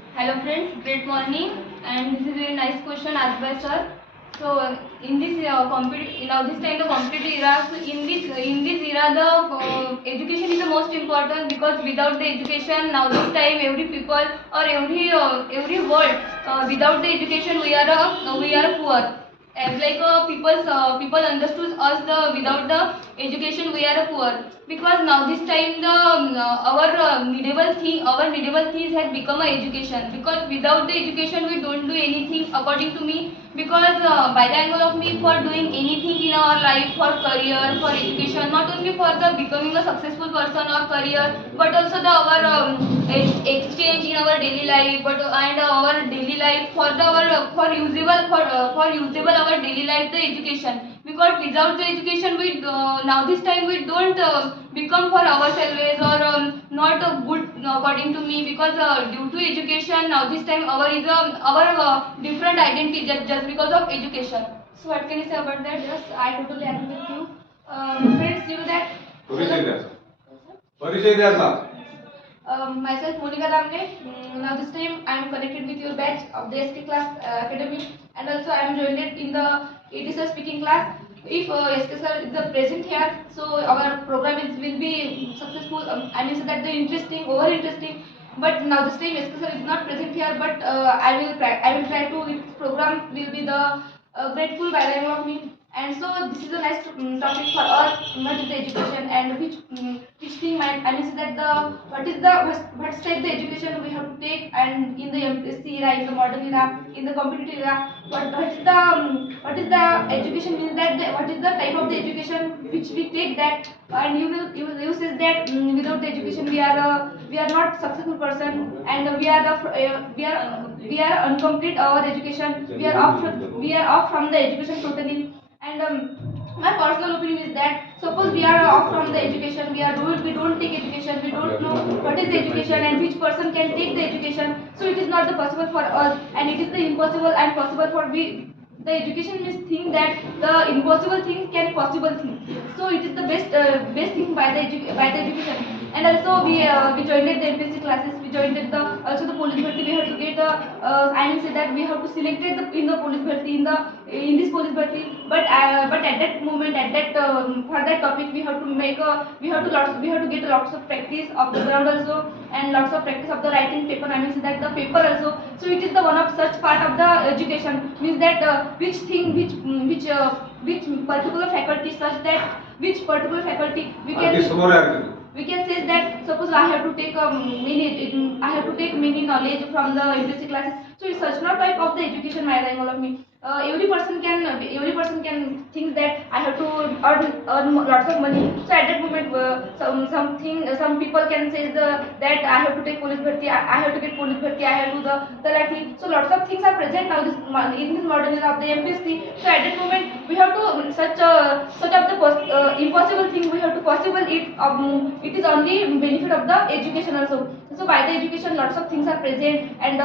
Hello friends, great morning, and this is a very nice question asked by sir. So in this now this time the competitive era, so in this era the education is the most important, because without the education now this time every people or every world, without the education we are poor. As like people understood us, the without the education we are poor, because now this time the our needable things has become a education, because without the education we don't do anything according to me. Because by the angle of me, for doing anything in our life, for career, for education, not only for the becoming a successful person or career, but also the our exchange in our daily life, but and our daily life for the our for usable our daily life, the education. Because without the education we now this time we don't become for ourselves, or not good according to me. Because due to education now this time our is our different identity, just because of education. So what can you say about that? Yes, I totally agree with you. Friends, you that परिचय द्यायचा परिचय द्यायचा myself Monika Arti. Now this time I am connected with your batch of the SK class academy, and also I am joined in the AT speaking class. If SK sir is present here, so our program will be successful. I mean, so that the interesting, over interesting. But now this time SK sir is not present here, but I will try to, this program will be the grateful by the name of me. And so this is a nice topic for us. What is the education, and which thing might, I mean, so that the what type the education we have to take, and in the mpsc era, in the modern era, in the competitive era, what is the education means, that what is the type of the education which we take that. And you says that without the education we are not successful person, and we are incomplete our education, we are off from the education totally. And my personal opinion is that suppose we are off from the education, we don't take education, we don't know what is the education and which person can take the education, so it is not the possible for us, and it is the impossible and possible for we. The education means thing that the impossible thing can possible thing, so it is the best thing by by the education. And also we joined the mpsc classes, we joined the also the police bharti. We have to get I mean say that we have to select the in the police bharti, in this police bharti. But at that moment, at that for that topic, we have to make a we have to get lots of practice of the ground also, and lots of practice of the writing paper, I mean say that the paper also. So it is the one of such part of the education, means that which thing which particular faculty, such that which particular faculty आणखी समोर आहे आणखी. we can say that suppose I have to take I have to take many knowledge from the MPSC classes. So it's such not type of the education my angle of me. Every person can think that I have to earn lots of money. So at that moment, some people can say that I have to take police bharti, I have to get police bharti, I have to the talaki. So lots of things are present now in this modern era of the MPSC. So at that moment, we have to such of the impossible thing we have to possible it. It is only benefit of the education also. So by the education, lots of things are present, and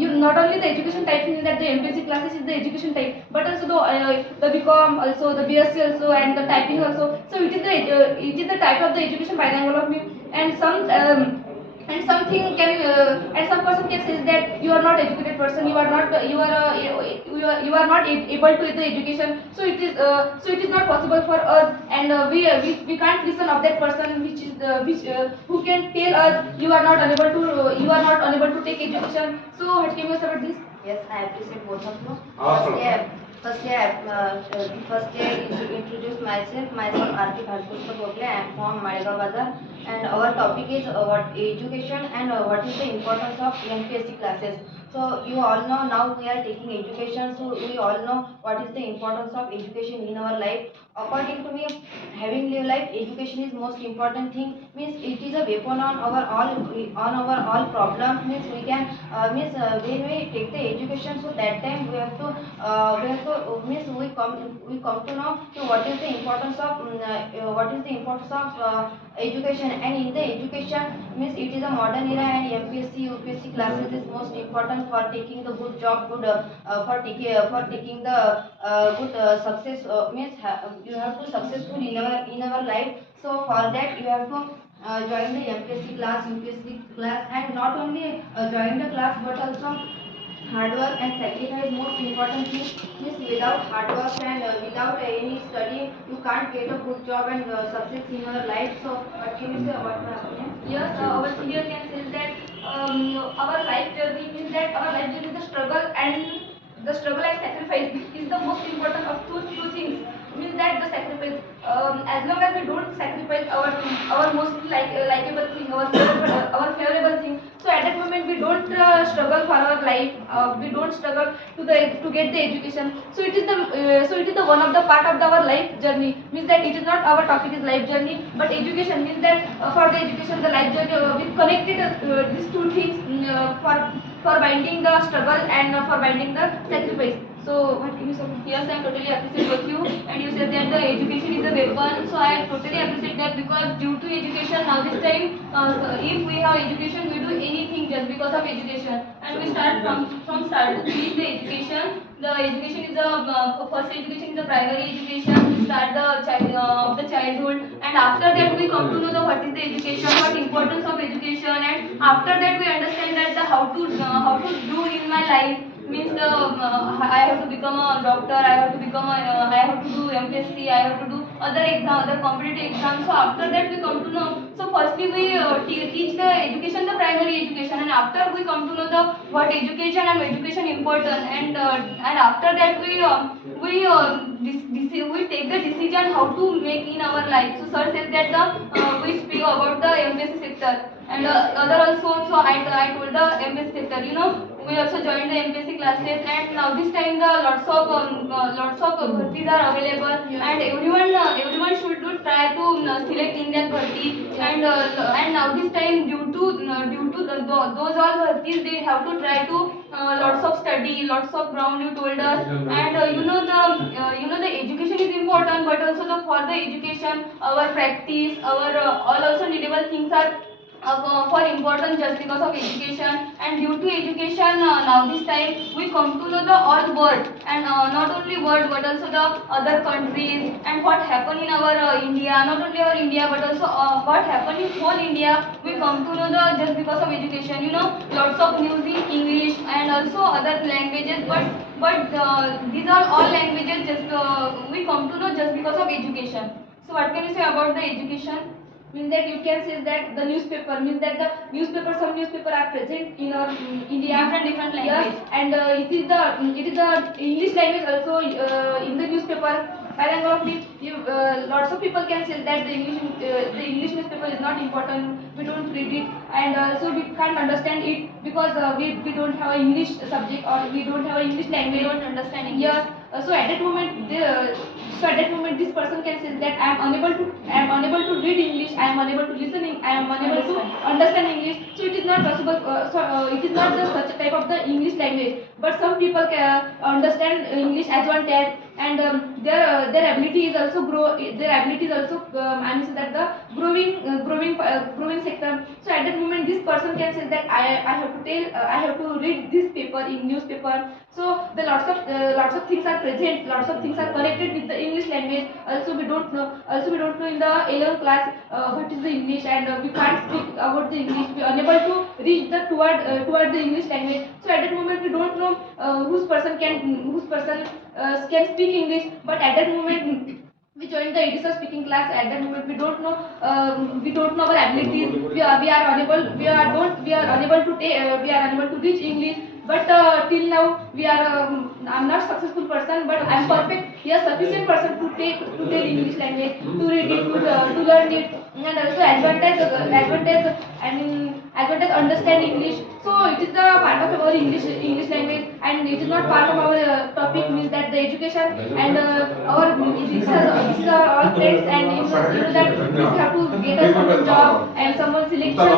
you not only the education type means that the MPSC classes is the education type, but also the BCom, also the BSc also, and the typing also. So it is the type of the education by the angle of me. And and something can and some person can say that you are not educated person, you are not you are not able to get the education. So it is not possible for us, and we can't listen of that person which is which who can tell us you are not unable to take education. So what can you say about this? Yes, I appreciate both of you. Awesome. Firstly, I introduce myself. Myself, Arti Bhagwat. I am from Malegaon Bazar, and our topic is what education and what is the importance of MPSC classes. So you all know now we are taking education, so we all know what is the importance of education in our life. According to me, having live life, education is most important thing. Means it is a weapon on our all problems. Means we can when we take the education, so that time we have to means we come to know to what is the importance of education. And in the education means it is a modern era, and mpsc upsc classes is most important for taking the good job, good for taking the good success. You have to successful in our life. So for that you have to join the MPSC class, UPSC class, and not only join the class but also hard work and sacrifice. Most important thing is without hard work and without any study you can't get a good job and success in your life. So what can you say about my opinion? Yes, our senior can say that our life journey means that our life journey, the struggle and sacrifice is the most important of two things. Means that the sacrifice, as long as we don't sacrifice our most likable thing, our favorable thing. So at that moment we don't struggle for our life. We don't struggle to get the education. So it is the one of the part of our life journey. Means that it is not our topic is life journey, but education means that for the education the life journey we connected these two things for binding the struggle and for binding the sacrifice. So what can you say? Yes, I totally appreciate both you. And you said that the education is a weapon. So I totally appreciate that because due to education now this time, if we have education, we do anything just because of education. And we start from start to finish the education. The education is first education is a primary education. We start the childhood, and after that we come to know the what is the education, what importance of education, and after that we understand that the how to do in my life. Means I have to become a doctor, I have to become I have to do mpsc, I have to do other exam, other competitive exams. So after that we come to know. So firstly we teach the education, the primary education, and after we come to know the what education and education important, and after that we take the decision how to make in our life. So sir says that we speak about the mpsc sector, and other also. So I told the mpsc sector, we also joined the MPSC classes, and now this time the lots of bhartis are available, and everyone should do try to select in that bharti, and now this time due to those all bhartis they have to try to lots of study, lots of ground you told us, and the education is important, but also for the education our practice, our all also needable things are for important just because of education. And due to education now this time we come to know the all world, and not only world but also the other countries, and what happen in our India, not only our India but also what happen in whole India. We come to know the just because of education, lots of news in English and also other languages, but these are all languages just we come to know just because of education. So what can you say about the education? Means that you can say that the newspaper means that some newspaper are present in our India, Different language. yes, and it is the English language also in the newspaper. Paragraph, lots of people can say that the English newspaper is not important. We don't read it, and also we can't understand it because we don't have an English subject, or we don't have an English language. We don't understand English. Yes. So at that moment, this person can say that I am unable to read English, I am unable to listen, I am unable to understand English. So it is not possible. It is not the such a type of the English language. But some people can understand English as one test, and their ability is also grow. Their ability is also I mean that the growing sector. So at that moment, this person can say that I have to read this paper in newspaper. So the lots of things are present, lots of things are connected with the English language. Also we don't know in the 11th class what is the English, and we can't speak about the English. We are unable to reach the toward the English language. So at that moment we don't know whose person can speak English. But at that moment we join the editor speaking class. At that moment we don't know our abilities. We are unable to reach English. But till now we are I'm not successful person, but I'm perfect, yes, sufficient person to tell English language, to read it, to learn it, and also advantage understand English. So it is the part of our English language, and it is not part of our topic. Means that the education and our these are all threats, and that we have to get us some job and someone selection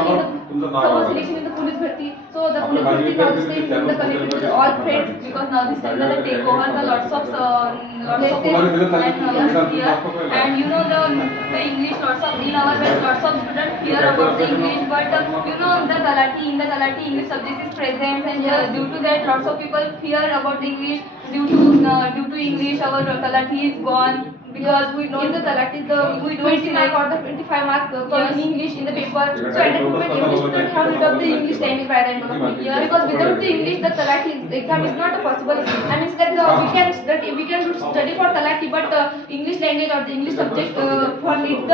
in the police bharti. So the police bharti now stay in the connected with all threats. Because now this time they take over the lots of and the English, lots of in our best lots of students hear about the English, but the Talati English subject is present, and due to that lots of people fear about the English. Due to English our Talati is gone. because we don't in the Talati, we the don't 20 mark or the 25 mark come Yes. in English in the paper. Yes. So at that moment, every student have need of the English language by the angle of me. Yes. Because without the English, the Talati exam is not possible. I mean that we can study for Talati, but English language or the English subject for need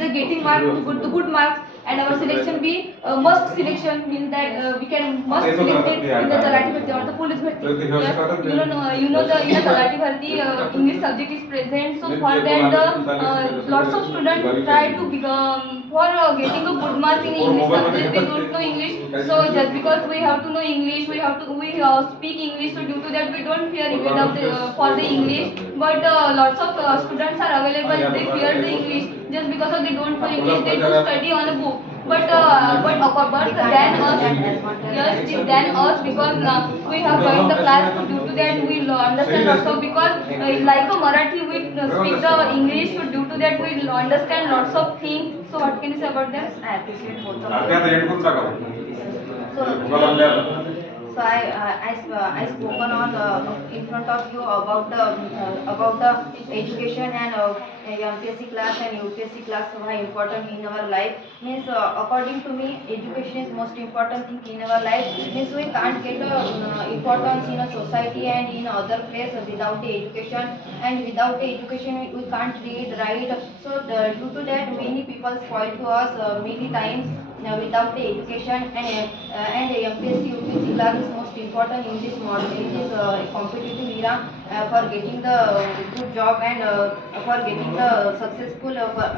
the getting mark to good marks, and our selection be must selection means that we can must select it in the Talati bharti or the police bharti. Yes, you know the in the Talati Bharti English subject is present. So for that lots of students try to become for getting a good marks in English subject. They don't know English, so just because we have to know English, we speak English. So due to that we don't fear without for the English. But lots of students are available. They fear the English just because of they don't know English. They do study on a book. But then us, yes, then us because we have joined the class. So due to that we understand lots of because like a Marathi we speak the English. So due to that we understand lots of things. So what can you say about that? I appreciate both of आता you. And करून टाका So, तुम्हाला आणल्या so I spoken on in front of you about the education and MPSC class and UPSC class why important in our life. Means according to me, education is most important thing in our life. Means we can't get importance in a society and in other place without the education, and without the education we can't read, write. So due to that many people spoil to us many times. Without the education and MPSC UPSC class is most important in this model in this competitive era for getting the good job and for getting the successful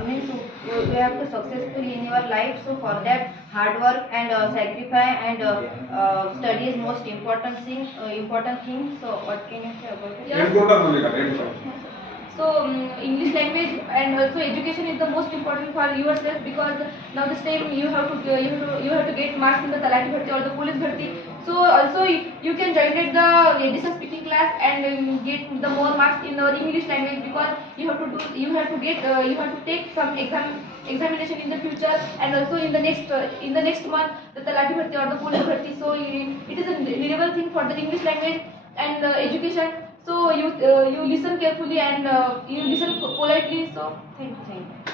means we have to successful in your life. So for that hard work and sacrifice and study is most important thing. So what can you say about it? Yes. And करून टाक Monika and कर So English language and also education is the most important for yourself, because now this time you have to get marks in the Talati Bharti or the police Bharti. So also you can join the additional speaking class and get the more marks in the English language, because you have to take some examination in the future, and also in the next month the Talati Bharti or the police Bharti. So it is a renewable thing for the English language and education. So you listen carefully and you listen politely. So thank you.